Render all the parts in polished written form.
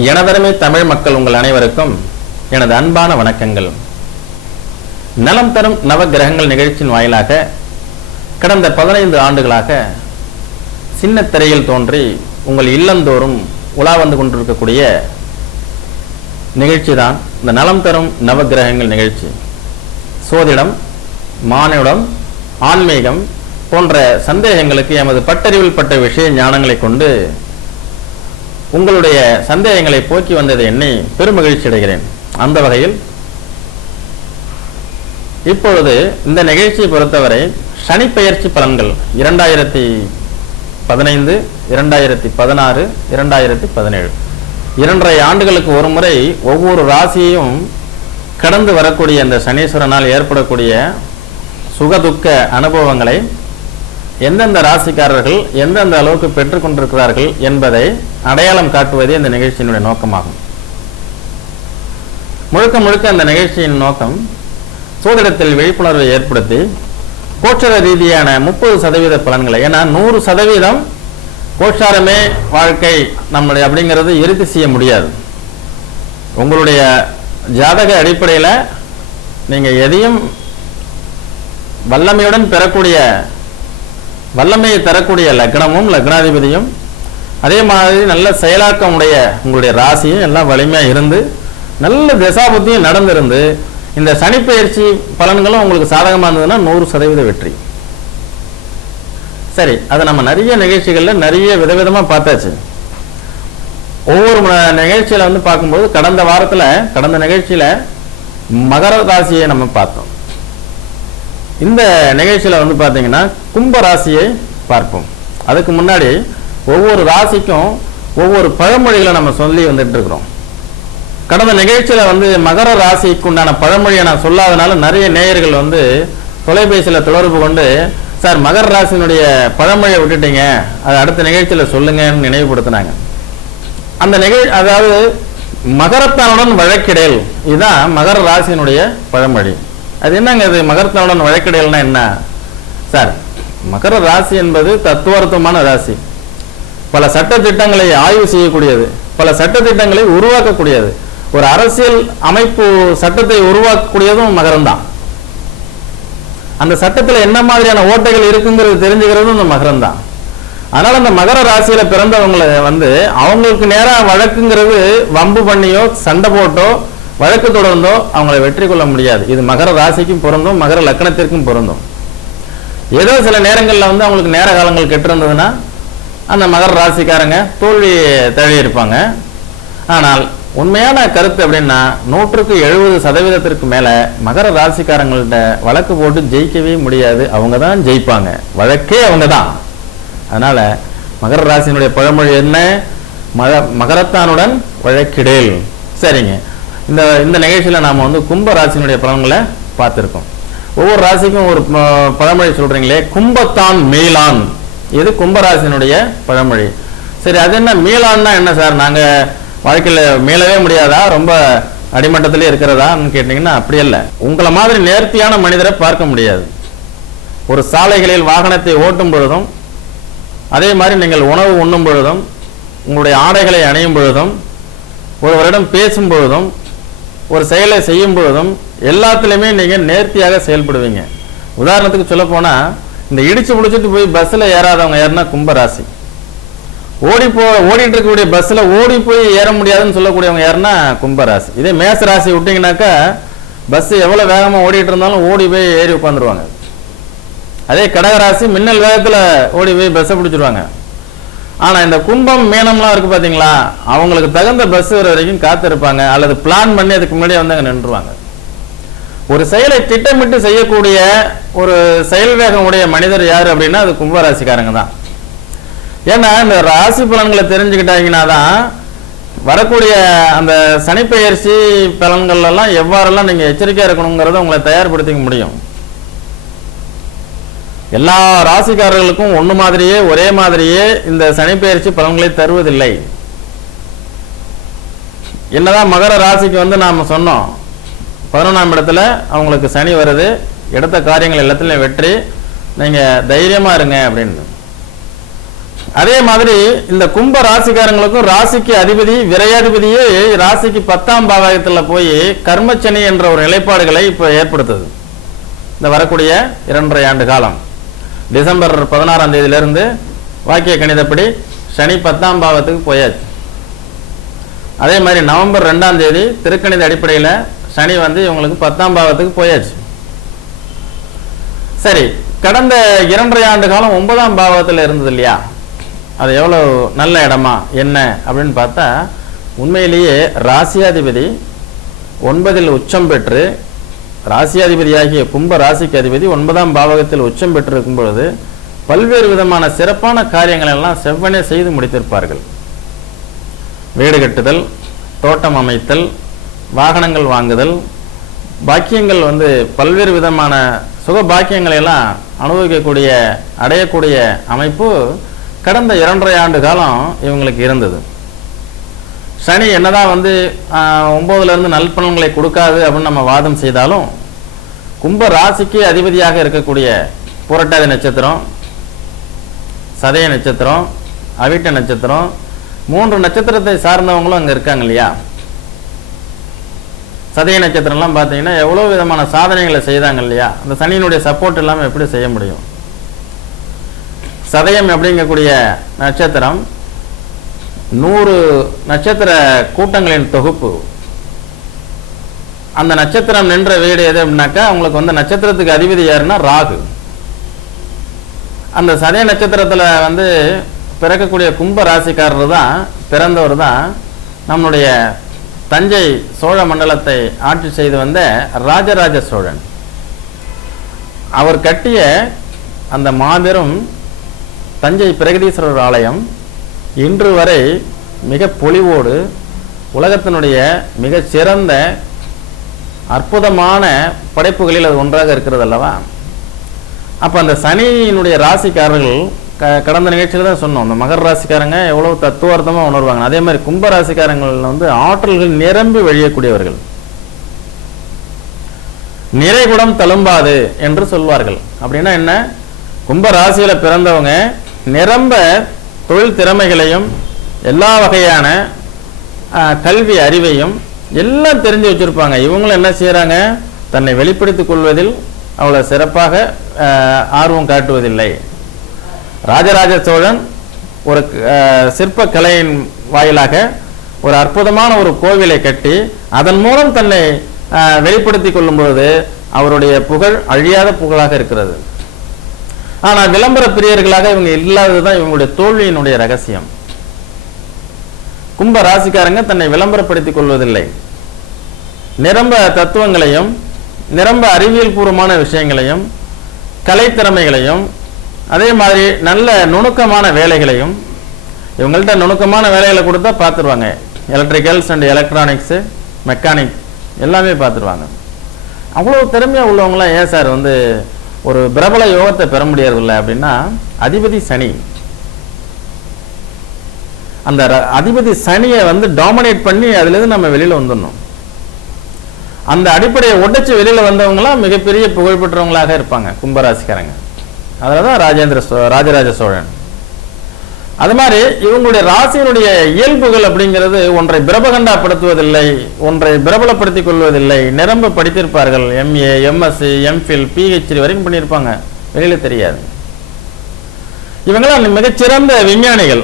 எனதருமை தமிழ் மக்கள் உங்கள் அனைவருக்கும் எனது அன்பான வணக்கங்கள். நலம் தரும் நவகிரகங்கள் நிகழ்ச்சியின் வாயிலாக கடந்த 15 ஆண்டுகளாக சின்ன திரையில் தோன்றி உங்கள் இல்லந்தோறும் உலா வந்து கொண்டிருக்கக்கூடிய நிகழ்ச்சி தான் இந்த நலம் தரும் நவகிரகங்கள் நிகழ்ச்சி. சோதிடம், மானுடம், ஆன்மீகம் போன்ற சந்தேகங்களுக்கு எமது பட்டறிவில் பட்ட விஷய ஞானங்களை கொண்டு உங்களுடைய சந்தேகங்களை போக்கி வந்ததை எண்ணி பெருமகிழ்ச்சி அடைகிறேன். அந்த வகையில் இப்பொழுது இந்த நிகழ்ச்சியை பொறுத்தவரை சனி பெயர்ச்சி பலன்கள் 2015, 2016, 2017 2.5 ஆண்டுகளுக்கு ஒரு முறை ஒவ்வொரு ராசியையும் கடந்து வரக்கூடிய இந்த சனீஸ்வரனால் ஏற்படக்கூடிய சுகதுக்க அனுபவங்களை எந்தெந்த ராசிக்காரர்கள் எந்தெந்த அளவுக்கு பெற்றுக்கொண்டிருக்கிறார்கள் என்பதை அடையாளம் காட்டுவதே இந்த நிகழ்ச்சியினுடைய நோக்கமாகும். முழுக்க முழுக்க அந்த நிகழ்ச்சியின் நோக்கம் சோதிடத்தில் விழிப்புணர்வை ஏற்படுத்தி கோட்சார ரீதியான 30% பலன்களை, ஏன்னா 100% கோட்சாரமே வாழ்க்கை நம்மளுடைய அப்படிங்கிறது இறுதி செய்ய முடியாது. உங்களுடைய ஜாதக அடிப்படையில் நீங்கள் எதையும் வல்லமையுடன் பெறக்கூடிய வல்லமையை தரக்கூடிய லக்னமும் லக்னாதிபதியும் அதே மாதிரி நல்ல செயலாக்கம் உடைய உங்களுடைய ராசியும் எல்லாம் வலிமையாக இருந்து நல்ல தசாபுத்தியும் நடந்திருந்து இந்த சனிப்பெயர்ச்சி பலன்களும் உங்களுக்கு சாதகமாக இருந்ததுன்னா 100% வெற்றி. சரி, அதை நம்ம நிறைய நிகழ்ச்சிகளில் நிறைய விதவிதமாக பார்த்தாச்சு. ஒவ்வொரு நிகழ்ச்சியில் வந்து பார்க்கும்போது கடந்த நிகழ்ச்சியில் மகர ராசியை நம்ம பார்த்தோம். இந்த நிகழ்ச்சியில் வந்து பார்த்தீங்கன்னா கும்ப ராசியை பார்ப்போம். அதுக்கு முன்னாடி ஒவ்வொரு ராசிக்கும் ஒவ்வொரு பழமொழிகளை நம்ம சொல்லி வந்துட்டு இருக்கிறோம். கடந்த நிகழ்ச்சியில் வந்து மகர ராசிக்கு உண்டான பழமொழியை நான் சொல்லாதனால நிறைய நேயர்கள் வந்து தொலைபேசியில் தொடர்பு கொண்டு, சார் மகர ராசியினுடைய பழமொழியை விட்டுட்டீங்க, அது அடுத்த நிகழ்ச்சியில் சொல்லுங்கன்னு நினைவுபடுத்தினாங்க. அந்த அதாவது மகரத்தானுடன் வழக்கிடல், இதுதான் மகர ராசியினுடைய பழமொழி. அது என்னங்க, இது மகரத்தானுடன் வழக்கிடல்னா என்ன சார்? மகர ராசி என்பது தத்துவார்த்தமான ராசி. பல சட்ட திட்டங்களை ஆய்வு செய்யக்கூடியது, பல சட்ட திட்டங்களை உருவாக்கக்கூடியது. ஒரு அரசியல் அமைப்பு சட்டத்தை உருவாக்கக்கூடியதும் மகரம்தான். அந்த சட்டத்தில் என்ன மாதிரியான ஓட்டைகள் இருக்குங்கிறது தெரிஞ்சுக்கிறதும் இந்த மகரம்தான். அதனால அந்த மகர ராசியில பிறந்தவங்களை வந்து அவங்களுக்கு நேராக வழக்குங்கிறது வம்பு பண்ணியோ சண்டை போட்டோ வழக்கு தொடர்ந்தோ அவங்களை வெற்றி கொள்ள முடியாது. இது மகர ராசிக்கும் பொருந்தும், மகர லக்னத்திற்கும் பொருந்தும். ஏதோ சில நேரங்களில் வந்து அவங்களுக்கு நேர காலங்கள் கெட்டிருந்ததுன்னா அந்த மகர ராசிக்காரங்க தோல்வி தழுவியிருப்பாங்க. ஆனால் உண்மையான கருத்து அப்படின்னா 170% மேலே மகர ராசிக்காரங்கள்ட்ட வழக்கு போட்டு ஜெயிக்கவே முடியாது. அவங்க தான் ஜெயிப்பாங்க, வழக்கே அவங்க தான். அதனால மகர ராசியினுடைய பழமொழி என்ன? மகரத்தானுடன் வழக்கிடல். சரிங்க, இந்த நிகழ்ச்சியில் நாம் வந்து கும்ப ராசியினுடைய பலன்களை பார்த்துருக்கோம். ஒவ்வொரு ராசிக்கும் ஒரு பழமொழி சொல்கிறீங்களே, கும்பத்தான் மீளான், இது கும்பராசினுடைய பழமொழி. சரி, அது என்ன மீளான்னா என்ன சார்? நாங்கள் வாழ்க்கையில் மீளவே முடியாதா, ரொம்ப அடிமட்டத்திலே இருக்கிறதான்னு கேட்டிங்கன்னா அப்படி இல்லை. உங்களை மாதிரி நேர்த்தியான மனிதரை பார்க்க முடியாது. ஒரு சாலைகளில் வாகனத்தை ஓட்டும் பொழுதும், அதே மாதிரி நீங்கள் உணவு உண்ணும் பொழுதும், உங்களுடைய ஆடைகளை அணியும் பொழுதும், ஒருவரிடம் பேசும் பொழுதும், ஒரு செயலை செய்யும் பொழுதும் எல்லாத்துலேயுமே நீங்கள் நேர்த்தியாக செயல்படுவீங்க. உதாரணத்துக்கு சொல்ல போனால், இந்த இடிச்சு பிடிச்சிட்டு போய் பஸ்ஸில் ஏறாதவங்க யாருன்னா கும்பராசி. ஓடிட்டு இருக்கக்கூடிய பஸ்ஸில் ஓடி போய் ஏற முடியாதுன்னு சொல்லக்கூடியவங்க யாருன்னா கும்பராசி. இதே மேச ராசி விட்டிங்கனாக்கா பஸ் எவ்வளோ வேகமாக ஓடிட்டு இருந்தாலும் ஓடி போய் ஏறி உட்காந்துருவாங்க. அதே கடகராசி மின்னல் வேகத்தில் ஓடி போய் பஸ்ஸை பிடிச்சிருவாங்க. ஆனால் இந்த கும்பம் மீனம்லாம் இருக்குது பார்த்தீங்களா, அவங்களுக்கு தகுந்த பஸ் வர வரைக்கும் காத்திருப்பாங்க, அல்லது பிளான் பண்ணி அதுக்கு முன்னாடியே வந்து அங்கே நின்றுவாங்க. ஒரு செயலை திட்டமிட்டு செய்யக்கூடிய ஒரு செயல் வேகம் உடைய மனிதர் யார் அப்படின்னா அது கும்பராசிக்காரங்க தான். ஏன்னா இந்த ராசி பலன்களை தெரிஞ்சுக்கிட்டாங்கன்னா தான் வரக்கூடிய அந்த சனிப்பெயர்ச்சி பலன்கள் எல்லாம் எவ்வாறெல்லாம் நீங்கள் எச்சரிக்கையாக இருக்கணுங்கிறத உங்களை தயார்படுத்திக்க முடியும். எல்லா ராசிக்காரர்களுக்கும் ஒன்று மாதிரியே ஒரே மாதிரியே இந்த சனிப்பெயர்ச்சி பலன்களை தருவதில்லை. என்னதான் மகர ராசிக்கு வந்து நாம் சொன்னோம் 11ஆம் இடத்துல அவங்களுக்கு சனி வருது, எடுத்த காரியங்கள் எல்லாத்துலையும் வெற்றி, நீங்கள் தைரியமாக இருங்க அப்படின்னு. அதே மாதிரி இந்த கும்ப ராசிக்காரங்களுக்கும் ராசிக்கு அதிபதி விரையாதிபதியே ராசிக்கு 10ஆம் பாவகத்தில் போய் கர்மச்சனி என்ற ஒரு நிலைப்பாடுகளை இப்போ ஏற்படுத்துது. இந்த வரக்கூடிய 2.5 ஆண்டு காலம் டிசம்பர் 16ஆம் தேதியிலிருந்து வாக்கிய கணிதப்படி சனி 10ஆம் பாவத்துக்கு போயாச்சு. அதே மாதிரி நவம்பர் 2ஆம் தேதி திருக்கணித அடிப்படையில் சனி வந்து இவங்களுக்கு 10ஆம் பாவத்துக்கு போயாச்சு. சரி, கடந்த 2.5 ஆண்டு காலம் 9ஆம் பாவத்தில் இருந்தது இல்லையா, அது எவ்வளோ நல்ல இடமா என்ன அப்படின்னு பார்த்தா, உண்மையிலேயே ராசியாதிபதி 9இல் உச்சம் பெற்று, ராசியாதிபதியாகிய கும்ப ராசிக்கு அதிபதி 9ஆம் பாவகத்தில் உச்சம் பெற்றிருக்கும் பொழுது பல்வேறு விதமான சிறப்பான காரியங்கள் எல்லாம் செவ்வனே செய்து முடித்திருப்பார்கள். வீடு கட்டுதல், தோட்டம் அமைத்தல், வாகனங்கள் வாங்குதல், பாக்கியங்கள் வந்து பல்வேறு விதமான சுக பாக்கியங்களை எல்லாம் அனுபவிக்கக்கூடிய அடையக்கூடிய அமைப்பு கடந்த 2.5 ஆண்டு காலம் இவங்களுக்கு இருந்தது. சனி என்னதான் வந்து 9லிருந்து நல்பலன்களை கொடுக்காது அப்படின்னு நம்ம வாதம் செய்தாலும், கும்ப ராசிக்கு அதிபதியாக இருக்கக்கூடிய புரட்டாதி நட்சத்திரம், சதய நட்சத்திரம், அவிட்ட நட்சத்திரம், 3 நட்சத்திரத்தை சார்ந்தவங்களும் அங்கே இருக்காங்க இல்லையா. சதய நட்சத்திரம்லாம் பார்த்தீங்கன்னா எவ்வளோ விதமான சாதனைகளை செய்தாங்க இல்லையா. அந்த சனியினுடைய சப்போர்ட் இல்லாமல் எப்படி செய்ய முடியும்? சதயம் அப்படிங்கக்கூடிய நட்சத்திரம் 100 நட்சத்திர கூட்டங்களின் தொகுப்பு. அந்த நட்சத்திரம் நின்ற வீடு எது அப்படின்னாக்கா, உங்களுக்கு வந்து நட்சத்திரத்துக்கு அதிபதி யாருன்னா ராகு. அந்த சதய நட்சத்திரத்தில் வந்து பிறக்கக்கூடிய கும்ப ராசிக்காரர் தான் பிறந்தவர் தான் நம்முடைய தஞ்சை சோழ மண்டலத்தை ஆட்சி செய்து வந்த ராஜராஜ சோழன். அவர் கட்டிய அந்த மாபெரும் தஞ்சை பிரகதீஸ்வரர் ஆலயம் இன்று வரை மிக பொலிவோடு உலகத்தினுடைய மிக சிறந்த அற்புதமான படைப்புகளில் அது ஒன்றாக இருக்கிறது அல்லவா. அப்போ அந்த சனியினுடைய ராசிக்காரர்கள் கடந்த நிகழ்ச்சியில் தான் சொன்னோம், அந்த மகர ராசிக்காரங்க எவ்வளவு தத்துவார்த்தமாக உணர்வாங்க. அதே மாதிரி கும்ப ராசிக்காரங்கள் வந்து ஆற்றல்கள் நிரம்பி வழியக்கூடியவர்கள். நிறைகுடம் தழும்பாது என்று சொல்வார்கள். அப்படின்னா என்ன? கும்ப ராசியில பிறந்தவங்க நிரம்ப தொழில் திறமைகளையும் எல்லா வகையான கல்வி அறிவையும் எல்லாம் தெரிஞ்சு வச்சிருப்பாங்க. இவங்களும் என்ன செய்யறாங்க? தன்னை வெளிப்படுத்திக் கொள்வதில் அவ்வளவு சிறப்பாக ஆர்வம் காட்டுவதில்லை. ராஜராஜ சோழன் ஒரு சிற்ப கலையின் வாயிலாக ஒரு அற்புதமான ஒரு கோவிலை கட்டி அதன் மூலம் தன்னை வெளிப்படுத்திக் கொள்ளும் பொழுது அவருடைய புகழ் அழியாத புகழாக இருக்கிறது. ஆனால் விளம்பர பிரியர்களாக இவங்க இல்லாததுதான் இவங்களுடைய தோல்வியினுடைய ரகசியம். கும்ப ராசிக்காரங்க தன்னை விளம்பரப்படுத்திக் கொள்வதில்லை. நிரம்ப தத்துவங்களையும் நிரம்ப அறிவியல் பூர்வமான விஷயங்களையும் கலைத்திறமைகளையும் அதே மாதிரி நல்ல நுணுக்கமான வேலைகளையும் இவங்கள்ட்ட நுணுக்கமான வேலைகளை கொடுத்தா பார்த்துருவாங்க. எலக்ட்ரிக்கல்ஸ் அண்ட் எலக்ட்ரானிக்ஸு, மெக்கானிக் எல்லாமே பார்த்துருவாங்க. அவ்வளோ திறமையாக உள்ளவங்களாம் ஏன் சார் வந்து ஒரு பிரபல யோகத்தை பெற முடியறதில்லை அப்படின்னா, அதிபதி சனி. அந்த அதிபதி சனியை வந்து டாமினேட் பண்ணி அதுலேருந்து நம்ம வெளியில் வந்துடணும். அந்த அடிப்படையை உடைச்சு வெளியில் வந்தவங்களாம் மிகப்பெரிய புகழ்பெற்றவங்களாக இருப்பாங்க கும்பராசிக்காரங்க. அதில் தான் ராஜராஜ சோழன். அது மாதிரி இவங்களுடைய ராசியினுடைய இயல்புகள் அப்படிங்கிறது ஒன்றை பிரபகண்டாப்படுத்துவதில்லை, ஒன்றை பிரபலப்படுத்திக் கொள்வதில்லை. நிரம்ப படித்திருப்பார்கள். MA, MSc, MPhil, PhD வரைக்கும் பண்ணியிருப்பாங்க, வெளியில தெரியாது. இவங்களாம் மிகச்சிறந்த விஞ்ஞானிகள்,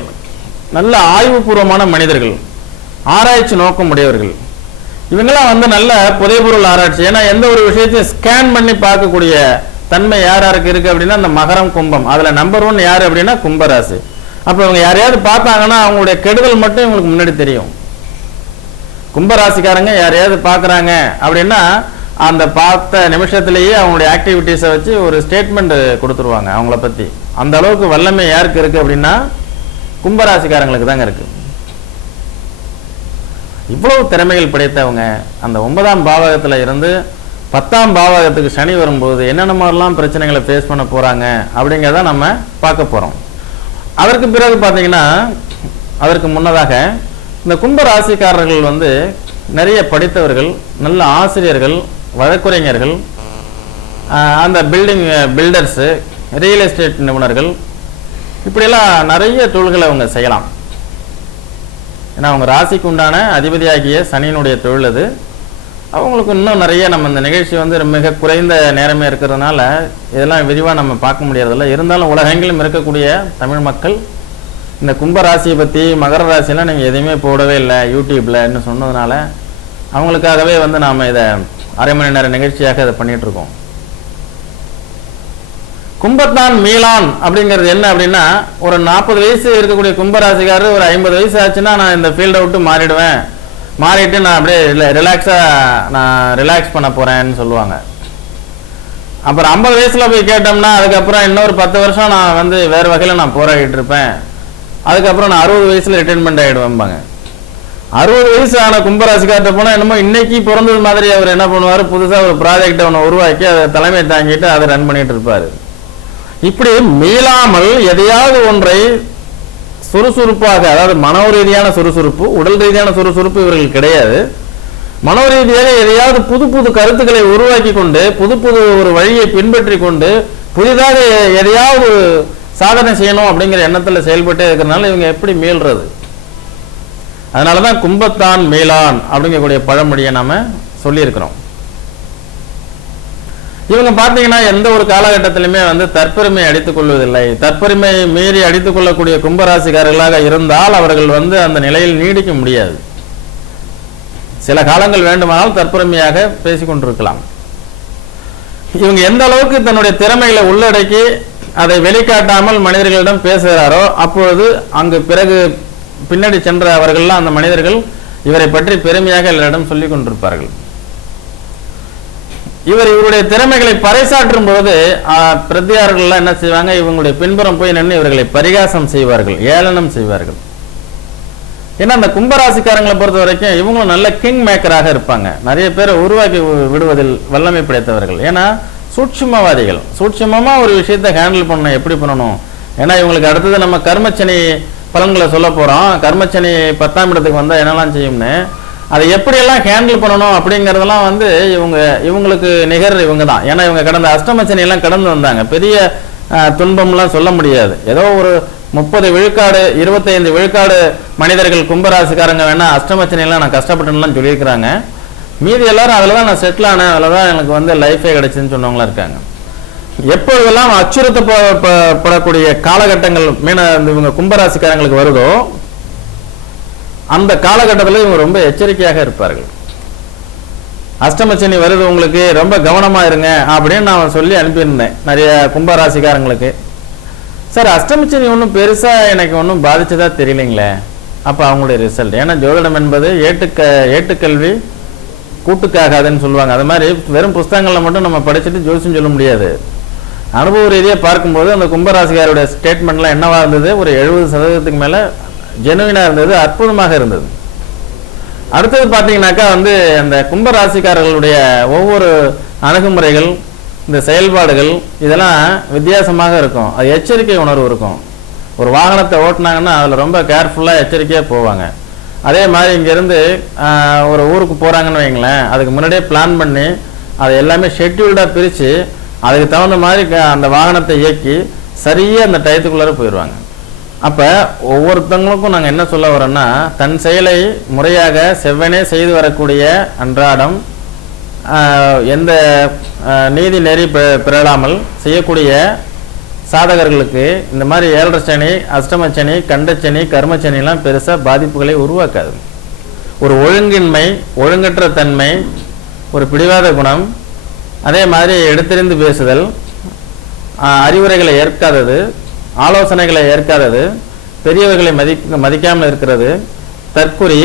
நல்ல ஆய்வுபூர்வமான மனிதர்கள், ஆராய்ச்சி நோக்கம் உடையவர்கள். இவங்களாம் வந்து நல்ல புதைபொருள் ஆராய்ச்சி, ஏன்னா எந்த ஒரு விஷயத்தையும் ஸ்கேன் பண்ணி பார்க்கக்கூடிய தன்மை யார் யாருக்கு இருக்கு அப்படின்னா அந்த மகரம் கும்பம். அதுல நம்பர் 1 யாரு அப்படின்னா கும்பராசி. அப்ப இவங்க யாரையாவது பார்த்தாங்கன்னா அவங்களுடைய கெடுதல் மட்டும் இவங்களுக்கு முன்னாடி தெரியும். கும்பராசிக்காரங்க யாரையாவது பார்க்குறாங்க அப்படின்னா அந்த பார்த்த நிமிஷத்திலேயே அவங்களுடைய ஆக்டிவிட்டீஸை வச்சு ஒரு ஸ்டேட்மெண்ட் கொடுத்துருவாங்க அவங்கள பத்தி. அந்த அளவுக்கு வல்லமை யாருக்கு இருக்கு அப்படின்னா கும்பராசிக்காரங்களுக்கு தாங்க இருக்கு. இவ்வளவு திறமைகள் படைத்தவங்க அந்த 9ஆம் பாவகத்துல இருந்து 10ஆம் பாவகத்துக்கு சனி வரும்போது என்னென்ன மாதிரிலாம் பிரச்சனைகளை ஃபேஸ் பண்ண போறாங்க அப்படிங்கிறத நம்ம பார்க்க போறோம். அதற்கு பிறகு பார்த்தீங்கன்னா, அதற்கு முன்னதாக இந்த கும்ப ராசிக்காரர்கள் வந்து நிறைய படித்தவர்கள், நல்ல ஆசிரியர்கள், வழக்குரைஞர்கள், அந்த பில்டர்ஸு, ரியல் எஸ்டேட் நிபுணர்கள், இப்படியெல்லாம் நிறைய தொழில்களை அவங்க செய்யலாம். ஏன்னா அவங்க ராசிக்கு உண்டான அதிபதியாகிய சனியினுடைய தொழில் அது. அவங்களுக்கு இன்னும் நிறைய நம்ம இந்த நிகழ்ச்சி வந்து மிக குறைந்த நேரமே இருக்கிறதுனால இதெல்லாம் விரிவாக நம்ம பார்க்க முடியறதில்ல. இருந்தாலும் உலகெங்கிலும் இருக்கக்கூடிய தமிழ் மக்கள் இந்த கும்ப ராசியை பற்றி, மகர ராசியெல்லாம் நீங்கள் எதையுமே போடவே இல்லை யூடியூப்பில் என்ன சொன்னதுனால அவங்களுக்காகவே வந்து நாம் இதை அரை மணி நேர நிகழ்ச்சியாக இதை பண்ணிகிட்ருக்கோம். கும்பத்தான் மீளான் அப்படிங்கிறது என்ன அப்படின்னா, ஒரு 40 வயசு இருக்கக்கூடிய கும்பராசிக்காரர் ஒரு 50 வயசு ஆச்சுன்னா நான் இந்த ஃபீல்டை விட்டு மாறிடுவேன், மாறிட்டு நான் அப்படியே நான் ரிலாக்ஸ் பண்ண போகிறேன்னு சொல்லுவாங்க. அப்புறம் 50 வயசில் போய் கேட்டோம்னா அதுக்கப்புறம் இன்னொரு 10 வருஷம் நான் வந்து வேறு வகையில் நான் போராடிட்டு இருப்பேன், அதுக்கப்புறம் நான் 60 வயசில் ரிட்டைர்மெண்ட் ஆகிடுவேன்பாங்க. 60 வயசு ஆன கும்பராசிக்கார்ட்ட போனால் என்னமோ இன்னைக்கு பிறந்தது மாதிரி அவர் என்ன பண்ணுவார், புதுசாக ஒரு ப்ராஜெக்டை ஒன்று உருவாக்கி அதை தலைமை தாங்கிட்டு அதை ரன் பண்ணிட்டு இருப்பார். இப்படி மீளாமல் எதையாவது ஒன்றை சுறுசுறுப்பாக, அதாவது மனோ ரீதியான சுறுசுறுப்பு, உடல் ரீதியான சுறுசுறுப்பு இவர்கள் கிடையாது, மனோ ரீதியாக எதையாவது புது புது கருத்துக்களை உருவாக்கி கொண்டு புது புது ஒரு வழியை பின்பற்றி கொண்டு புதிதாக எதையாவது சாதனை செய்யணும் அப்படிங்கிற எண்ணத்தில் செயல்பட்டே இருக்கிறதுனால இவங்க எப்படி மீள்றது? அதனாலதான் கும்பத்தான் மீளான் அப்படிங்கக்கூடிய பழமொழியை நாம சொல்லியிருக்கிறோம். இவங்க பார்த்தீங்கன்னா எந்த ஒரு காலகட்டத்திலுமே வந்து தற்பெருமை அடித்துக் கொள்வதில்லை. தற்பெருமை மீறி அடித்துக் கொள்ளக்கூடிய கும்பராசிக்காரர்களாக இருந்தால் அவர்கள் வந்து அந்த நிலையில் நீடிக்க முடியாது. சில காலங்கள் வேண்டுமானால் தற்பெருமையாக பேசிக்கொண்டிருக்கலாம். இவங்க எந்த அளவுக்கு தன்னுடைய திறமைகளை உள்ளடக்கி அதை வெளிக்காட்டாமல் மனிதர்களிடம் பேசுகிறாரோ அப்பொழுது அங்கு பிறகு பின்னாடி சென்ற அவர்கள்லாம் அந்த மனிதர்கள் இவரை பற்றி பெருமையாக எல்லாரிடம் சொல்லிக் கொண்டிருப்பார்கள். இவருடைய திறமைகளை பறைசாற்றும் போது பிரத்தியார்கள்லாம் என்ன செய்வாங்க, இவங்களுடைய பின்புறம் போய் நின்று இவர்களை பரிகாசம் செய்வார்கள், ஏளனம் செய்வார்கள். ஏன்னா அந்த கும்பராசிக்காரங்களை பொறுத்த வரைக்கும் இவங்களும் நல்ல கிங் மேக்கராக இருப்பாங்க. நிறைய பேரை உருவாக்கி விடுவதில் வல்லமை படைத்தவர்கள். ஏன்னா சூட்சுமவாதிகள், சூட்சுமமா ஒரு விஷயத்தை ஹேண்டில் பண்ணணும், எப்படி பண்ணணும். ஏன்னா இவங்களுக்கு அடுத்தது நம்ம கர்மச்சனி பலன்களை சொல்ல போறோம். கர்மச்சனி 10ஆம் இடத்துக்கு வந்தா என்னெல்லாம் செய்யும்னு, அதை எப்படியெல்லாம் ஹேண்டில் பண்ணணும் அப்படிங்கிறதெல்லாம் வந்து இவங்களுக்கு நிகர் இவங்க தான். ஏன்னா இவங்க கடந்த அஷ்டமச்சனி எல்லாம் கடந்து வந்தாங்க. பெரிய துன்பம்லாம் சொல்ல முடியாது. ஏதோ ஒரு 30 விழுக்காடு 25 விழுக்காடு மனிதர்கள் கும்பராசிக்காரங்க வேணா அஷ்டமச்சனி எல்லாம் நான் கஷ்டப்பட்டேன்லாம் சொல்லியிருக்கிறாங்க. மீதி எல்லாரும் அதில் தான் நான் செட்டில் ஆனேன், அதில் தான் எனக்கு வந்து லைஃபே கிடைச்சுன்னு சொன்னவங்களா இருக்காங்க. எப்பொழுதெல்லாம் அச்சுறுத்தப்படக்கூடிய காலகட்டங்கள் இவங்க கும்பராசிக்காரங்களுக்கு வருதோ அந்த காலகட்டத்தில் இவங்க ரொம்ப எச்சரிக்கையாக இருப்பார்கள். அஷ்டமச்சனி வருது உங்களுக்கு, ரொம்ப கவனமா இருங்க அப்படின்னு நான் சொல்லி அனுப்பியிருந்தேன் நிறைய கும்பராசிக்காரங்களுக்கு. சார் அஷ்டமச்சனி ஒன்றும் பெருசா எனக்கு ஒன்றும் பாதிச்சதா தெரியலைங்களே. அப்போ அவங்களுடைய ரிசல்ட், ஏன்னா ஜோதிடம் என்பது ஏட்டுக்கல்வி கூட்டுக்காகாதுன்னு சொல்லுவாங்க. அது மாதிரி வெறும் புஸ்தகங்களில் மட்டும் நம்ம படிச்சுட்டு ஜோசியம் சொல்ல முடியாது. அனுபவ ரீதியாக பார்க்கும்போது அந்த கும்பராசிக்காரோட ஸ்டேட்மெண்ட்லாம் என்னவா இருந்தது, ஒரு 70% மேலே ஜெனுவினா இருந்தது, அற்புதமாக இருந்தது. அடுத்தது பார்த்தீங்கன்னாக்கா வந்து அந்த கும்பராசிக்காரர்களுடைய ஒவ்வொரு அணுகுமுறைகள், இந்த செயல்பாடுகள் இதெல்லாம் வித்தியாசமாக இருக்கும். அது எச்சரிக்கை உணர்வு இருக்கும். ஒரு வாகனத்தை ஓட்டினாங்கன்னா அதில் ரொம்ப கேர்ஃபுல்லாக எச்சரிக்கையாக போவாங்க. அதே மாதிரி இங்கேருந்து ஒரு ஊருக்கு போகிறாங்கன்னு வைங்களேன், அதுக்கு முன்னாடியே பிளான் பண்ணி அதை எல்லாமே ஷெட்யூல்டாக பிரித்து அதுக்கு தகுந்த மாதிரி அந்த வாகனத்தை இயக்கி சரியாக அந்த டயத்துக்குள்ளார போயிடுவாங்க. அப்போ ஒவ்வொருத்தவங்களுக்கும் நாங்கள் என்ன சொல்ல வரோன்னா, தன் செயலை முறையாக செவ்வனே செய்து வரக்கூடிய அன்றாடம் எந்த நீதி நெறி பிறழாமல் செய்யக்கூடிய சாதகர்களுக்கு இந்த மாதிரி 7.5 சனி, அஷ்டமச்சனி, கண்டச்சனி, கர்மச்சனிலாம் பெருசாக பாதிப்புகளை உருவாக்காது. ஒரு ஒழுங்கின்மை, ஒழுங்கற்ற தன்மை, ஒரு பிடிவாத குணம், அதே மாதிரி எடுத்தறிந்து பேசுதல், அறிவுரைகளை ஏற்காதது, ஆலோசனைகளை ஏற்காதது, பெரியவர்களை மதிக்காமல் இருக்கிறது, தற்குறி,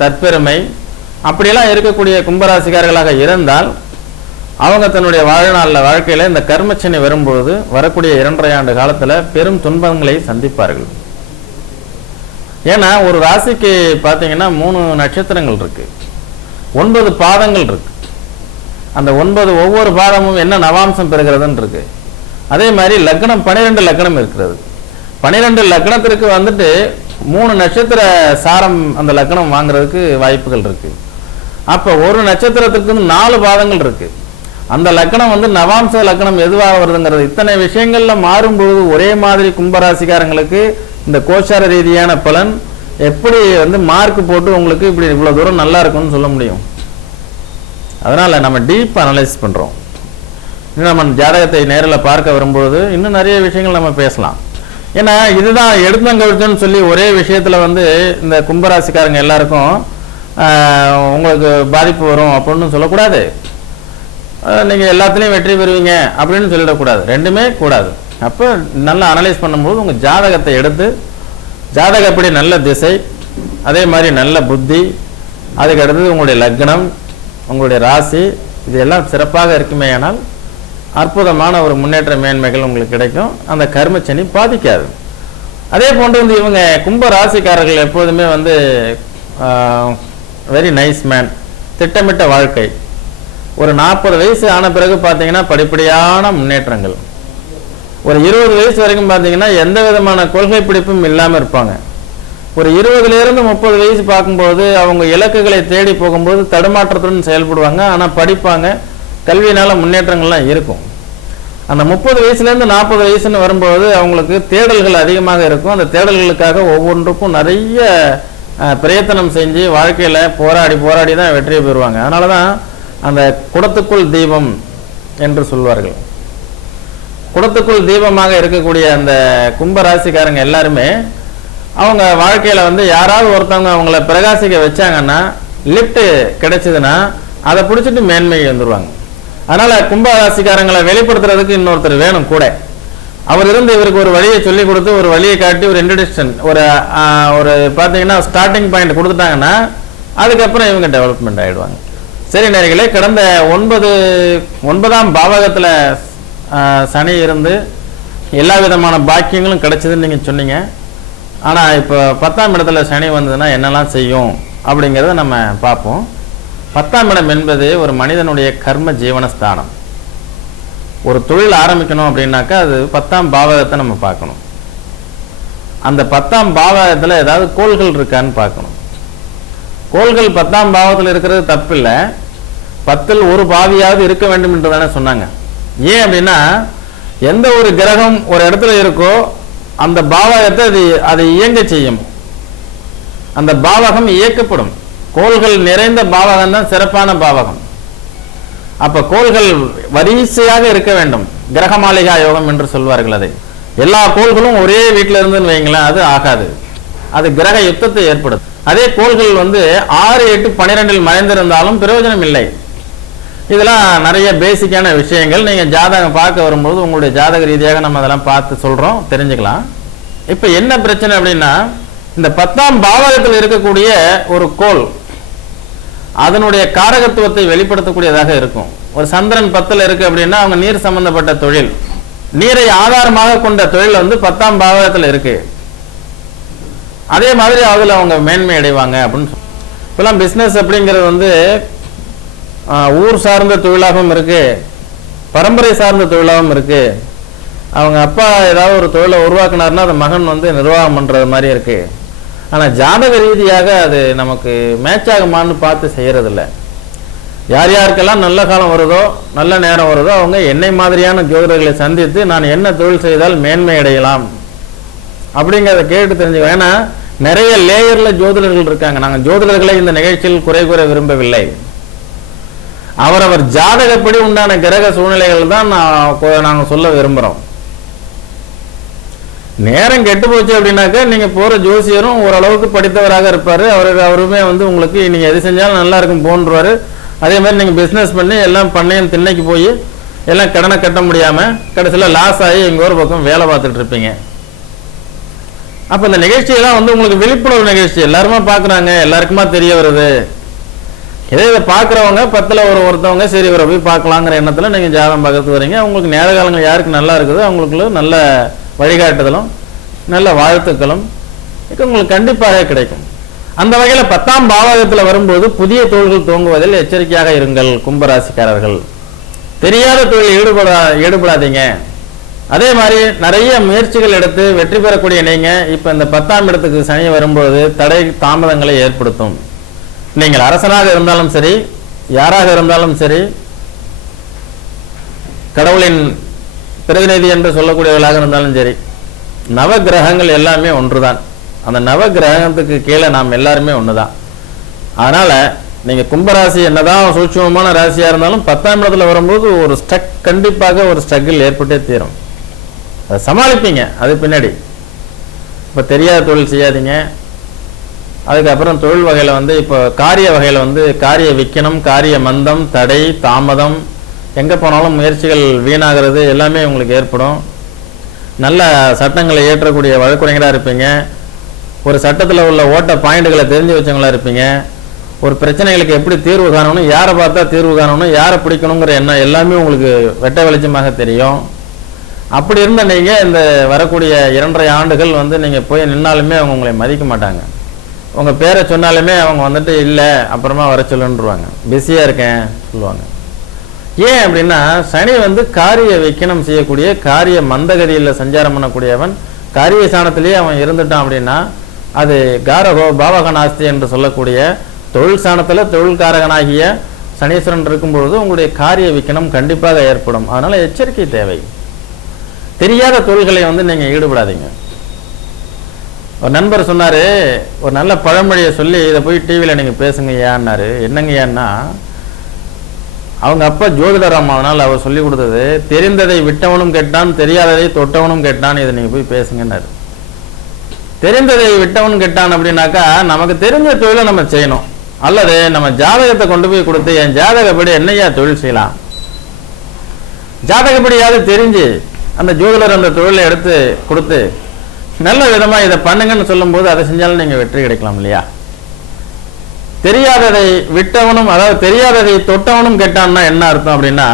தற்பெருமை, அப்படியெல்லாம் இருக்கக்கூடிய கும்பராசிக்காரர்களாக இருந்தால் அவங்க தன்னுடைய வாழ்க்கையில் இந்த கர்மச்சனி வரும்பொழுது வரக்கூடிய 2.5 ஆண்டு காலத்தில் பெரும் துன்பங்களை சந்திப்பார்கள். ஏன்னா ஒரு ராசிக்கு பார்த்தீங்கன்னா 3 நட்சத்திரங்கள் இருக்கு, 9 பாதங்கள் இருக்கு. அந்த 9 ஒவ்வொரு பாதமும் என்ன நவாம்சம் பெறுகிறதுன்னு இருக்கு. அதே மாதிரி லக்னம் 12 லக்னம் இருக்கிறது. 12 லக்னத்திற்கு வந்துட்டு 3 நட்சத்திர சாரம் அந்த லக்னம் வாங்குறதுக்கு வாய்ப்புகள் இருக்கு. அப்போ ஒரு நட்சத்திரத்துக்கு 4 பாதங்கள் இருக்கு. அந்த லக்கணம் வந்து நவாம்ச லக்கணம் எதுவாக வருதுங்கிறது இத்தனை விஷயங்கள்ல மாறும்பொழுது ஒரே மாதிரி கும்பராசிக்காரங்களுக்கு இந்த கோச்சார ரீதியான பலன் எப்படி வந்து மார்க் போட்டு உங்களுக்கு இப்படி இவ்வளவு தூரம் நல்லா இருக்கும்னு சொல்ல முடியும்? அதனால நம்ம டீப் அனலைஸ் பண்றோம். இன்னும் நம்ம ஜாதகத்தை நேரில் பார்க்க வரும்பொழுது இன்னும் நிறைய விஷயங்கள் நம்ம பேசலாம். ஏன்னா இதுதான் எடுத்தங்கவிழ்த்துன்னு சொல்லி ஒரே விஷயத்துல வந்து இந்த கும்பராசிக்காரங்க எல்லாருக்கும் உங்களுக்கு பாதிப்பு வரும் அப்படின்னு சொல்லக்கூடாது. நீங்க எல்லாத்துலயும் வெற்றி பெறுவீங்க அப்படின்னு சொல்லிடக்கூடாது. ரெண்டுமே கூடாது. அப்போ நல்லா அனலைஸ் பண்ணும்போது உங்க ஜாதகத்தை எடுத்து ஜாதகப்படி நல்ல திசை, அதே மாதிரி நல்ல புத்தி, அதுக்கு அடுத்தது உங்களுடைய லக்னம், உங்களுடைய ராசி, இதெல்லாம் சிறப்பாக இருக்குமே ஆனால் அற்புதமான ஒரு முன்னேற்ற மேன்மைகள் உங்களுக்கு கிடைக்கும். அந்த கர்மச்சனி பாதிக்காது. அதே போன்று வந்து இவங்க கும்ப ராசிக்காரர்கள் எப்போதுமே வந்து வெரி நைஸ் மேன், திட்டமிட்ட வாழ்க்கை. ஒரு 40 வயசு ஆன பிறகு பார்த்தீங்கன்னா படிப்படியான முன்னேற்றங்கள். ஒரு 20 வயசு வரைக்கும் பார்த்தீங்கன்னா எந்த விதமான கொள்கை பிடிப்பும் இல்லாமல் இருப்பாங்க. ஒரு 20லிருந்து 30 வயசு பார்க்கும்போது அவங்க இலக்குகளை தேடி போகும்போது தடுமாற்றத்துடன் செயல்படுவாங்க. ஆனால் படிப்பாங்க, கல்வியினால முன்னேற்றங்கள்லாம் இருக்கும். அந்த 30 வயசுலேருந்து 40 வயசுன்னு வரும்போது அவங்களுக்கு தேடல்கள் அதிகமாக இருக்கும். அந்த தேடல்களுக்காக ஒவ்வொன்றுக்கும் நிறைய பிரயத்தனம் செஞ்சு வாழ்க்கையில் போராடி தான் வெற்றியை பெறுவாங்க. அதனால தான் அந்த குடத்துக்குள் தீபம் என்று சொல்வார்கள். குடத்துக்குள் தீபமாக இருக்கக்கூடிய அந்த கும்பராசிக்காரங்க எல்லாருமே அவங்க வாழ்க்கையில் வந்து யாராவது ஒருத்தவங்க அவங்கள பிரகாசிக்க வச்சாங்கன்னா, லிஃப்ட் கிடைச்சதுன்னா அதை பிடிச்சிட்டு மேன்மை வந்துடுவாங்க. அதனால கும்பராசிக்காரங்களை வெளிப்படுத்துறதுக்கு இன்னொருத்தர் வேணும் கூட. அவர் இருந்து இவருக்கு ஒரு வழியை சொல்லி கொடுத்து ஒரு வழியை காட்டி ஒரு இன்ட்ரடக்ஷன் ஒரு பார்த்தீங்கன்னா ஸ்டார்டிங் பாயிண்ட் கொடுத்துட்டாங்கன்னா அதுக்கப்புறம் இவங்க டெவலப்மெண்ட் ஆகிடுவாங்க. சரி நேயர்களே, கடந்த 9ஆம் பாவகத்தில் சனி இருந்து எல்லா விதமான பாக்கியங்களும் கிடைச்சதுன்னு நீங்கள் சொன்னீங்க. ஆனால் இப்போ 10ஆம் இடத்துல சனி வந்ததுன்னா என்னெல்லாம் செய்யும் அப்படிங்கிறத நம்ம பார்ப்போம். 10ஆம் இடம் என்பது ஒரு மனிதனுடைய கர்ம ஜீவனஸ்தானம். ஒரு தொழில் ஆரம்பிக்கணும் அப்படின்னாக்கா அது 10ஆம் பாவகத்தை நம்ம பார்க்கணும். அந்த 10ஆம் பாவகத்தில் ஏதாவது கோள்கள் இருக்கான்னு பார்க்கணும். கோள்கள் 10ஆம் பாவத்தில் இருக்கிறது தப்பில்லை. 10ல் ஒரு பாவியாவது இருக்க வேண்டும் என்று தானே சொன்னாங்க. ஏன் அப்படின்னா எந்த ஒரு கிரகம் ஒரு இடத்துல இருக்கோ அந்த பாவகத்தை அது இயங்க செய்யும். அந்த பாவகம் இயக்கப்படும். கோள்கள் நிறைந்த பாவகம் தான் சிறப்பான பாவகம். அப்ப கோள்கள் வரிசையாக இருக்க வேண்டும். கிரக மாளிகா யோகம் என்று சொல்வார்கள். அதை எல்லா கோள்களும் ஒரே வீட்டில் இருந்துன்னு வைங்களேன், அது ஆகாது. அது கிரக யுத்தத்தை ஏற்படுத்தும். அதே கோள்கள் வந்து 6, 8, 12 மறைந்திருந்தாலும் பிரயோஜனம் இல்லை. இதெல்லாம் நிறைய பேசிக்கான விஷயங்கள். நீங்க ஜாதகம் பார்க்க வரும்போது உங்களுடைய ஜாதக ரீதியாக நம்ம அதெல்லாம் பார்த்து சொல்றோம், தெரிஞ்சுக்கலாம். இப்ப என்ன பிரச்சனை அப்படின்னா, இந்த 10ஆம் பாவகத்தில் இருக்கக்கூடிய ஒரு கோள் அதனுடைய காரகத்துவத்தை வெளிப்படுத்தக்கூடியதாக இருக்கும். ஒரு சந்திரன் 10ல் இருக்கு அப்படின்னா அவங்க நீர் சம்பந்தப்பட்ட தொழில், நீரை ஆதாரமாக கொண்ட தொழில் வந்து 10ஆம் பாவகத்தில் இருக்கு. அதே மாதிரி அதில் அவங்க மேன்மை அடைவாங்க அப்படின்னு இப்பெல்லாம் பிஸ்னஸ் அப்படிங்கிறது வந்து ஊர் சார்ந்த தொழிலாகவும் இருக்கு, பரம்பரை சார்ந்த தொழிலாகவும் இருக்கு. அவங்க அப்பா ஏதாவது ஒரு தொழிலை உருவாக்குனாருன்னா அந்த மகன் வந்து நிர்வாகம் பண்றது மாதிரி இருக்கு. ஆனால் ஜாதக ரீதியாக அது நமக்கு மேட்ச் ஆகுமான்னு பார்த்து செய்யறதில்ல. யார் யாருக்கெல்லாம் நல்ல காலம் வருதோ நல்ல நேரம் வருதோ அவங்க என்னை மாதிரியான ஜோதிடர்களை சந்தித்து நான் என்ன தொழில் செய்தால் மேன்மை அடையலாம் அப்படிங்கிறத கேட்டு தெரிஞ்சுக்கோ. ஏன்னா நிறைய லேயர்ல ஜோதிடர்கள் இருக்காங்க. நாங்கள் ஜோதிடர்களை இந்த நிகழ்ச்சியில் குறை கூற விரும்பவில்லை. அவரவர் ஜாதகப்படி உண்டான கிரக சூழ்நிலைகள் தான் நாங்கள் சொல்ல விரும்புகிறோம். நேரம் கெட்டு போச்சு அப்படின்னாக்கா நீங்க போற ஜோசியரும் ஓரளவுக்கு படித்தவராக இருப்பாரு. அவருமே வந்து உங்களுக்கு நீங்க எது செஞ்சாலும் நல்லா இருக்கும் போன்றுவாரு. அதே மாதிரி நீங்க பிசினஸ் பண்ணி எல்லாம் பண்ணையும் திண்ணைக்கு போய் எல்லாம் கடனை கட்ட முடியாம கடைசியில் லாஸ் ஆகி எங்க ஒரு பக்கம் வேலை பார்த்துட்டு இருப்பீங்க. அப்ப இந்த நிகழ்ச்சியெல்லாம் வந்து உங்களுக்கு விழிப்புணர்வு நிகழ்ச்சி, எல்லாருமே பாக்குறாங்க, எல்லாருக்குமா தெரிய வருது. இதை பார்க்குறவங்க 10ல் ஒருத்தவங்க சரி இவரை போய் பார்க்கலாங்கிற எண்ணத்தில் நீங்கள் ஜாதகம் பார்க்கறது வரீங்க. அவங்களுக்கு நேர காலங்கள் யாருக்கு நல்லா இருக்குதோ அவங்களுக்கு நல்ல வழிகாட்டுதலும் நல்ல வாழ்த்துக்களும் உங்களுக்கு கண்டிப்பாக கிடைக்கும். அந்த வகையில் 10ஆம் பாவகத்தில் வரும்போது புதிய தொழில்கள் துவங்குவதில் எச்சரிக்கையாக இருங்கள் கும்பராசிக்காரர்கள். தெரியாத தொழில் ஈடுபடாதீங்க. அதே மாதிரி நிறைய முயற்சிகள் எடுத்து வெற்றி பெறக்கூடிய நீங்க இப்போ இந்த 10ஆம் இடத்துக்கு சனி வரும்போது தடை தாமதங்களை ஏற்படுத்தும். நீங்கள் அரசனாக இருந்தாலும் சரி யாராக இருந்தாலும் சரி கடவுளின் பிரதிநிதி என்று சொல்லக்கூடியவர்களாக இருந்தாலும் சரி, நவ கிரகங்கள் எல்லாமே ஒன்றுதான். அந்த நவ கிரகத்துக்கு கீழே நாம் எல்லாருமே ஒண்ணுதான். அதனால நீங்க கும்பராசி என்னதான் சூட்சமமான ராசியா இருந்தாலும் 10ஆம் இடத்துல வரும்போது ஒரு கண்டிப்பாக ஒரு ஸ்ட்ரகிள் ஏற்பட்டே தீரும். அதை சமாளிப்பீங்க. அது பின்னாடி இப்ப தெரியாத தொழில் செய்யாதீங்க. அதுக்கப்புறம் தொழில் வகையில இப்போ காரிய வகையில காரிய விக்கனம், காரிய மந்தம், தடை, தாமதம், எங்க போனாலும் முயற்சிகள் வீணாகிறது எல்லாமே உங்களுக்கு ஏற்படும். நல்ல சட்டங்களை ஏற்றக்கூடிய வழக்குரைஞராக இருப்பீங்க. ஒரு சட்டத்தில் உள்ள ஓட்ட பாயிண்ட்களை தெரிஞ்சு வச்சவங்களா இருப்பீங்க. ஒரு பிரச்சனைகளுக்கு எப்படி தீர்வு காணணும், யாரை பார்த்தா தீர்வு காணணும், யாரை பிடிக்கணுங்கிற எண்ணம் எல்லாமே உங்களுக்கு வெட்ட வெளிச்சமாக தெரியும். அப்படி இருந்த நீங்க இந்த வரக்கூடிய 2.5 ஆண்டுகள் நீங்க போய் நின்னாலுமே அவங்க உங்களை மதிக்க மாட்டாங்க. உங்க பேரை சொன்னாலுமே அவங்க இல்லை அப்புறமா வர சொல்லுன்றுவாங்க, பிஸியா இருக்கேன் சொல்லுவாங்க. ஏன் அப்படின்னா சனி காரிய விக்கனம் செய்யக்கூடிய, காரிய மந்தகதியில் சஞ்சாரம் பண்ணக்கூடியவன். காரிய ஸ்தானத்திலேயே அவன் இருந்துட்டான் அப்படின்னா அது காரகோ பாவகனாஸ்தி என்று சொல்லக்கூடிய தொழில் ஸ்தானத்துல தொழில்காரகனாகிய சனீஸ்வரன் இருக்கும்பொழுது உங்களுடைய காரிய விக்கனம் கண்டிப்பாக ஏற்படும். அதனால எச்சரிக்கை தேவை. தெரியாத தொழில்களை நீங்க ஈடுபடாதீங்க. ஒரு நண்பர் சொன்னாரு, ஒரு நல்ல பழமொழியை சொல்லி இதை போய் டிவியில நீங்க பேசுங்க ஏன்னாரு. என்னங்க ஏன்னா, அவங்க அப்பா ஜோதிடராம், அதனால் அவர் சொல்லி கொடுத்தது தெரிந்ததை விட்டவனும் கேட்டான், தெரியாததை தொட்டவனும் கேட்டான், இதை நீங்க போய் பேசுங்கன்னாரு. தெரிந்ததை விட்டவனும் கேட்டான் அப்படின்னாக்கா நமக்கு தெரிஞ்ச தொழிலை நம்ம செய்யணும், அல்லது நம்ம ஜாதகத்தை கொண்டு போய் கொடுத்து என் ஜாதகப்படி என்னையா தொழில் செய்யலாம், ஜாதகப்படியாவது தெரிஞ்சு அந்த ஜோதிடர் அந்த தொழிலை எடுத்து கொடுத்து நல்ல விதமா இதை பண்ணுங்கன்னு சொல்லும் போது அதை செஞ்சாலும் நீங்க வெற்றி கிடைக்கலாம் இல்லையா. தெரியாததை விட்டவனும், அதாவது தெரியாததை தொட்டவனும் கேட்டான்னா என்ன அர்த்தம் அப்படின்னா,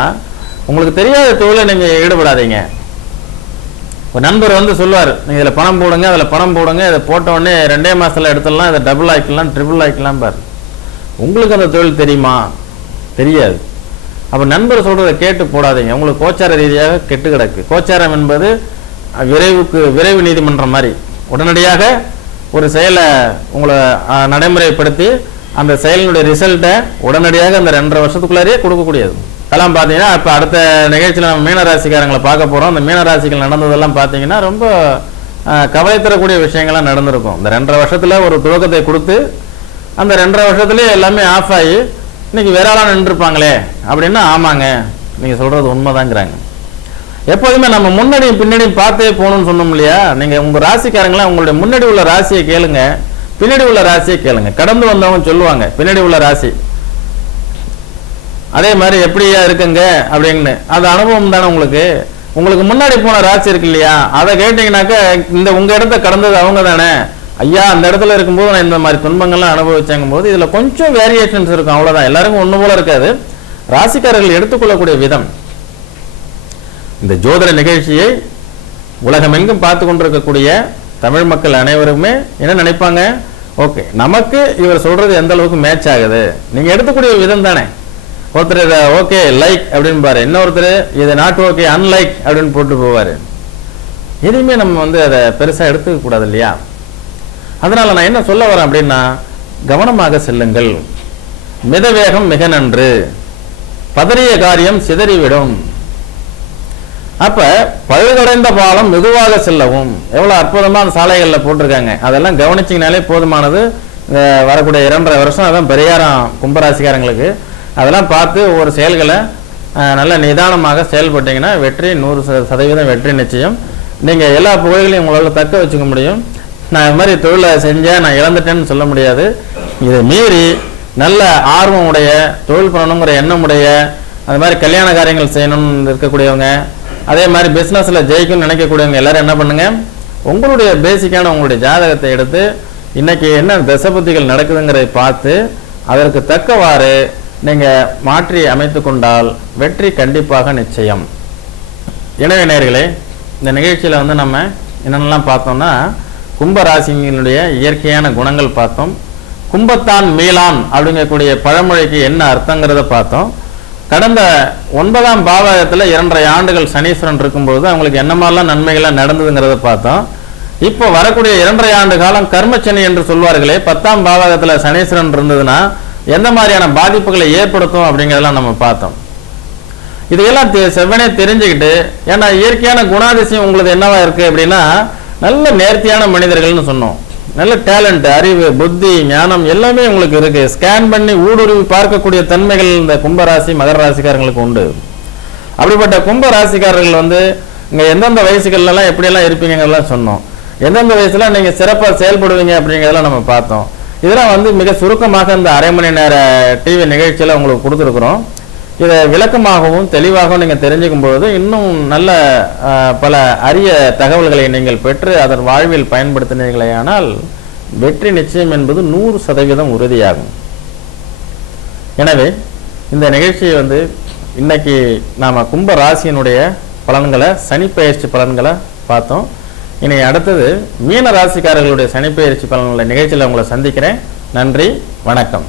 உங்களுக்கு தெரியாத தொழிலை நீங்க ஈடுபடாதீங்க. ஒரு நண்பர் சொல்லுவார், நீங்க இதுல பணம் போடுங்க, அதுல பணம் போடுங்க, இதை போட்ட உடனே 2 மாசத்துல எடுத்துடலாம், இதை டபுள் ஆக்கிக்கலாம், ட்ரிபிள் ஆக்கிக்கலாம் பாரு. உங்களுக்கு அந்த தொழில் தெரியுமா? தெரியாது. அப்ப நண்பர் சொல்றதை கேட்டு போடாதீங்க. உங்களுக்கு கோச்சார ரீதியாக கெட்டு கிடக்கு. கோச்சாரம் என்பது விரைவு நீதிமன்றம் மாதிரி உடனடியாக ஒரு செயலை உங்களை நடைமுறைப்படுத்தி அந்த செயலினுடைய ரிசல்ட்டை உடனடியாக அந்த 2.5 வருஷத்துக்குள்ளாரே கொடுக்கக்கூடியது. அதெல்லாம் பார்த்தீங்கன்னா இப்போ அடுத்த நிகழ்ச்சியில் நம்ம மீனராசிக்காரங்களை பார்க்க போகிறோம். அந்த மீனராசிகள் நடந்ததெல்லாம் பார்த்தீங்கன்னா ரொம்ப கவலை தரக்கூடிய விஷயங்கள்லாம் நடந்திருக்கும். இந்த 2.5 வருஷத்துல ஒரு துவக்கத்தை கொடுத்து அந்த 2.5 வருஷத்துலேயே எல்லாமே ஆஃப் ஆகி இன்னைக்கு வேறாலாம் நின்றுருப்பாங்களே அப்படின்னா, ஆமாங்க நீங்கள் சொல்கிறது உண்மைதாங்கிறாங்க. எப்போதுமே நம்ம முன்னாடியும் பின்னாடியும் பார்த்தே போகணும்னு சொன்னோம் இல்லையா. நீங்கள் உங்கள் ராசிக்காரங்களாம் உங்களுடைய முன்னாடி உள்ள ராசியை கேளுங்க, பின்னாடி உள்ள ராசியை கேளுங்க. கடந்து வந்தவங்க சொல்லுவாங்க பின்னாடி உள்ள ராசி அதே மாதிரி எப்படியா இருக்குங்க அப்படின்னு. அது அனுபவம் தானே உங்களுக்கு. உங்களுக்கு முன்னாடி போன ராசி இருக்கு இல்லையா, அதை கேட்டீங்கன்னாக்க இந்த உங்க இடத்த கடந்தது அவங்க தானே. ஐயா அந்த இடத்துல இருக்கும்போது நான் இந்த மாதிரி துன்பங்கள்லாம் அனுபவிச்சாங்கும் போது இதுல கொஞ்சம் வேரியேஷன்ஸ் இருக்கும், அவ்வளவுதான். எல்லாருக்கும் ஒண்ணு போல இருக்காது. ராசிக்காரர்கள் எடுத்துக்கொள்ளக்கூடிய விதம். இந்த ஜோதிட நிகழ்ச்சியை உலகமெங்கும் பார்த்து கொண்டிருக்கக்கூடிய தமிழ் மக்கள் அனைவருமே என்ன நினைப்பாங்க, ஓகே நமக்கு இவர் சொல்றது எந்த அளவுக்கு மேட்ச் ஆகுது, நீங்க எடுத்துக்கூடிய விதம் தானே. ஒருத்தர் இதை ஓகே லைக் அப்படின்னு பாரு, இன்னொருத்தர் இதை நாட் ஓகே அன்லைக் அப்படின்னு போட்டு போவாரு. எதுவுமே நம்ம அதை பெருசா எடுத்துக்க கூடாது இல்லையா. அதனால நான் என்ன சொல்ல வரேன் அப்படின்னா, கவனமாக செல்லுங்கள். மிதவேகம் மிக நன்று, பதறிய காரியம் சிதறிவிடும். அப்ப பழுதடைந்த பாலம் மெதுவாக செல்லவும். எவ்வளவு அற்புதமான சாலைகள்ல போட்டிருக்காங்க. அதெல்லாம் கவனிச்சிங்கனாலே போதுமானது. வரக்கூடிய 2.5 வருஷம் அதான் பெரியாரம் கும்பராசிக்காரங்களுக்கு. அதெல்லாம் பார்த்து ஒவ்வொரு செயல்களை நல்ல நிதானமாக செயல்பட்டீங்கன்னா வெற்றி 100% வெற்றி நிச்சயம். நீங்க எல்லா புகழ்களையும் உங்களால் தக்க வச்சுக்க முடியும். நான் இது மாதிரி தொழிலை செஞ்சேன் நான் இழந்துட்டேன்னு சொல்ல முடியாது. இதை மீறி நல்ல ஆர்வம் உடைய, தொழில் பண்ணணுங்கிற எண்ணம் உடைய, அது மாதிரி கல்யாண காரியங்கள் செய்யணும்னு இருக்கக்கூடியவங்க, அதே மாதிரி பிஸ்னஸ்ல ஜெயிக்கணும்னு நினைக்கக்கூடியவங்க எல்லாரும் என்ன பண்ணுங்க, உங்களுடைய பேசிக்கான உங்களுடைய ஜாதகத்தை எடுத்து இன்னைக்கு என்ன தசபுத்திகள் நடக்குதுங்கிறதை பார்த்து அதற்கு தக்கவாறு நீங்க மாற்றி அமைத்து கொண்டால் வெற்றி கண்டிப்பாக நிச்சயம். எனவே நேயர்களே, இந்த நிகழ்ச்சியில நம்ம என்னென்னலாம் பார்த்தோம்னா, கும்பராசியினுடைய இயற்கையான குணங்கள் பார்த்தோம். கும்பத்தான் மீளான் அப்படிங்கக்கூடிய பழமொழிக்கு என்ன அர்த்தங்கிறத பார்த்தோம். கடந்த 9ஆம் பாவகத்துல 2.5 ஆண்டுகள் சனீஸ்வரன் இருக்கும்போது அவங்களுக்கு என்ன மாதிரிலாம் நன்மைகள்லாம் நடந்ததுங்கிறத பார்த்தோம். இப்போ வரக்கூடிய 2.5 ஆண்டு காலம் கர்மச்சனி என்று சொல்வார்களே, 10ஆம் பாவகத்துல சனீஸ்வரன் இருந்ததுன்னா எந்த மாதிரியான பாதிப்புகளை ஏற்படுத்தும் அப்படிங்கிறதெல்லாம் நம்ம பார்த்தோம். இதையெல்லாம் செவ்வனே தெரிஞ்சுக்கிட்டு, ஏன்னா இயற்கையான குணாதிசயம் உங்களுக்கு என்னவா இருக்கு அப்படின்னா நல்ல நேர்த்தியான மனிதர்கள்னு சொன்னோம். நல்ல டேலண்ட், அறிவு, புத்தி, ஞானம் எல்லாமே உங்களுக்கு இருக்கு. ஸ்கேன் பண்ணி ஊடுருவி பார்க்கக்கூடிய தன்மைகள் இந்த கும்பராசி மகர ராசிக்காரங்களுக்கு உண்டு. அப்படிப்பட்ட கும்ப ராசிக்காரர்கள் வந்து இங்க எந்தெந்த வயசுகள்லாம் எப்படியெல்லாம் இருப்பீங்கலாம் சொன்னோம். எந்தெந்த வயசுல நீங்க சிறப்பாக செயல்படுவீங்க அப்படிங்கிறதெல்லாம் நம்ம பார்த்தோம். இதெல்லாம் வந்து மிக சுருக்கமாக இந்த அரை மணி நேர டிவி நிகழ்ச்சியில உங்களுக்கு கொடுத்துருக்குறோம். இதை விளக்கமாகவும் தெளிவாகவும் நீங்கள் தெரிஞ்சுக்கும் பொழுது இன்னும் நல்ல பல அரிய தகவல்களை நீங்கள் பெற்று அதன் வாழ்வில் பயன்படுத்தினீர்களேயானால் வெற்றி நிச்சயம் என்பது 100% உறுதியாகும். எனவே இந்த நிகழ்ச்சியை வந்து இன்னைக்கு நாம் கும்ப ராசியினுடைய பலன்களை, சனிப்பெயர்ச்சி பலன்களை பார்த்தோம். இனி அடுத்தது மீன ராசிக்காரர்களுடைய சனிப்பெயர்ச்சி பலன்களை நிகழ்ச்சியில் உங்களை சந்திக்கிறேன். நன்றி, வணக்கம்.